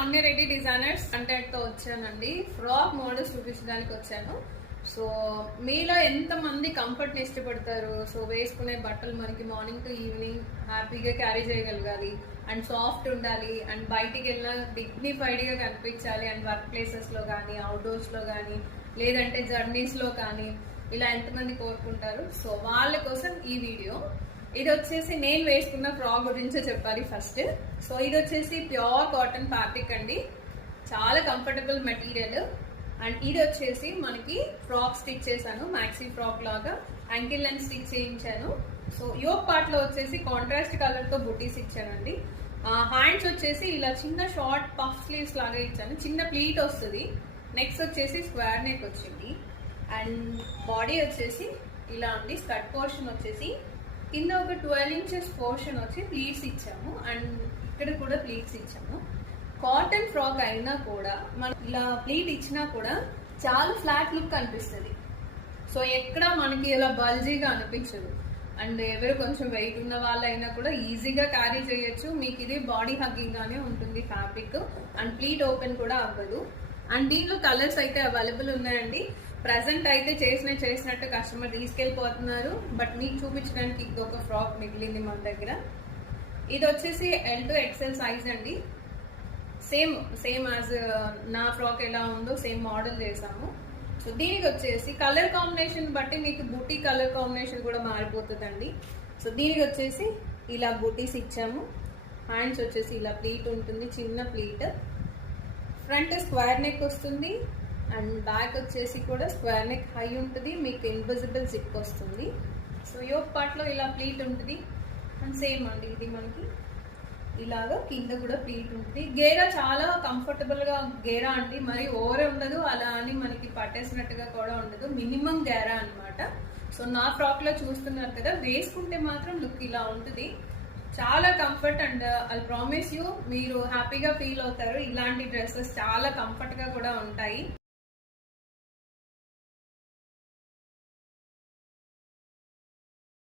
Lavanya Reddy designers content తో వచ్చానండి. Frock models చూపించడానికి వచ్చాను. సో మీలో ఎంత మంది కంఫర్ట్ ని ఇష్టపడతారు? సో వేసుకునే బట్టలు మనకి మార్నింగ్ టు ఈవినింగ్ హ్యాపీగా క్యారీ చేయగలగాలి అండ్ సాఫ్ట్ ఉండాలి అండ్ బయటికి వెళ్ళినా డిగ్నిఫైడ్ గా కనిపించాలి అండ్ వర్క్ ప్లేసెస్ లో కానీ అవుట్డోర్స్ లో కానీ లేదంటే జర్నీస్ లో కానీ ఇలా ఎంతమంది కోరుకుంటారు. సో వాళ్ళ కోసం ఈ వీడియో. ఇది వచ్చేసి నేను వేసుకున్న ఫ్రాక్ గురించే చెప్పాలి ఫస్ట్. సో ఇది వచ్చేసి ప్యూర్ కాటన్ ఫ్యాబ్రిక్ అండి, చాలా కంఫర్టబుల్ మెటీరియల్. అండ్ ఇది వచ్చేసి మనకి ఫ్రాక్ స్టిచ్ చేశాను, మ్యాక్సీ ఫ్రాక్ లాగా యాంకిల్ లెంత్ స్టిచ్ చేయించాను. సో యోక్ పార్ట్ లో వచ్చేసి కాంట్రాస్ట్ కలర్ తో బుటీస్ ఇచ్చానండి. హ్యాండ్స్ వచ్చేసి ఇలా చిన్న షార్ట్ పఫ్ స్లీవ్స్ లాగా ఇచ్చాను, చిన్న ప్లీట్ వస్తుంది. నెక్స్ట్ వచ్చేసి స్క్వేర్ నెక్ వచ్చింది. అండ్ బాడీ వచ్చేసి ఇలా ఉంది. స్కర్ట్ పోర్షన్ వచ్చేసి కింద ఒక 12 ఇంచెస్ పోర్షన్ వచ్చి ప్లీట్స్ ఇచ్చాము అండ్ ఇక్కడ కూడా ప్లీట్స్ ఇచ్చాము. కాటన్ ఫ్రాక్ అయినా కూడా మనం ఇలా ప్లీట్ ఇచ్చినా కూడా చాలా ఫ్లాట్ లుక్ అనిపిస్తుంది. సో ఎక్కడ మనకి ఇలా బల్జీగా అనిపించదు. అండ్ ఎవరు కొంచెం వెయిట్ ఉన్న వాళ్ళైనా కూడా ఈజీగా క్యారీ చేయొచ్చు. మీకు ఇది బాడీ హగ్గింగ్ గానే ఉంటుంది ఫ్యాబ్రిక్ అండ్ ప్లీట్ ఓపెన్ కూడా అవ్వదు. అండ్ దీనిలో కలర్స్ అయితే అవైలబుల్ ఉన్నాయండి. ప్రజెంట్ అయితే చేసినట్టు కస్టమర్ తీసుకెళ్ళిపోతున్నారు. బట్ మీకు చూపించడానికి ఇంకొక ఫ్రాక్ మిగిలింది మన దగ్గర. ఇది వచ్చేసి L to XL సైజ్ అండి. సేమ్ యాజ్ నా ఫ్రాక్ ఎలా ఉందో సేమ్ మోడల్ చేసాము. సో దీనికి వచ్చేసి కలర్ కాంబినేషన్ బట్టి మీకు బూటీ కలర్ కాంబినేషన్ కూడా మారిపోతుందండి. సో దీనికి వచ్చేసి ఇలా బూటీస్ ఇచ్చాము. హ్యాండ్స్ వచ్చేసి ఇలా ప్లీట్ ఉంటుంది, చిన్న ప్లీట్. ఫ్రంట్ స్క్వేర్ నెక్ వస్తుంది అండ్ బ్యాక్ వచ్చేసి కూడా స్క్వేర్ నెక్ హై ఉంటుంది, మీకు ఇన్విజిబుల్ జిప్ వస్తుంది. సో యోక్ పార్ట్ లో ఇలా ప్లీట్ ఉంటుంది అండ్ సేమ్ అండి ఇది మనకి ఇలాగా కింద కూడా ప్లీట్ ఉంటుంది. గేరా చాలా కంఫర్టబుల్ గా గేరా అండి, మరి ఓవర్ ఉండదు, అలా అని మనకి పట్టేసినట్టుగా కూడా ఉండదు, మినిమం గేరా అన్నమాట. సో నా ఫ్రాక్ లో చూస్తున్నారు కదా, వేసుకుంటే మాత్రం లుక్ ఇలా ఉంటుంది. చాలా comfort and I promise you మీరు హ్యాపీగా ఫీల్ అవుతారు. ఇలాంటి డ్రెస్సెస్ చాలా కంఫర్ట్ గా కూడా ఉంటాయి.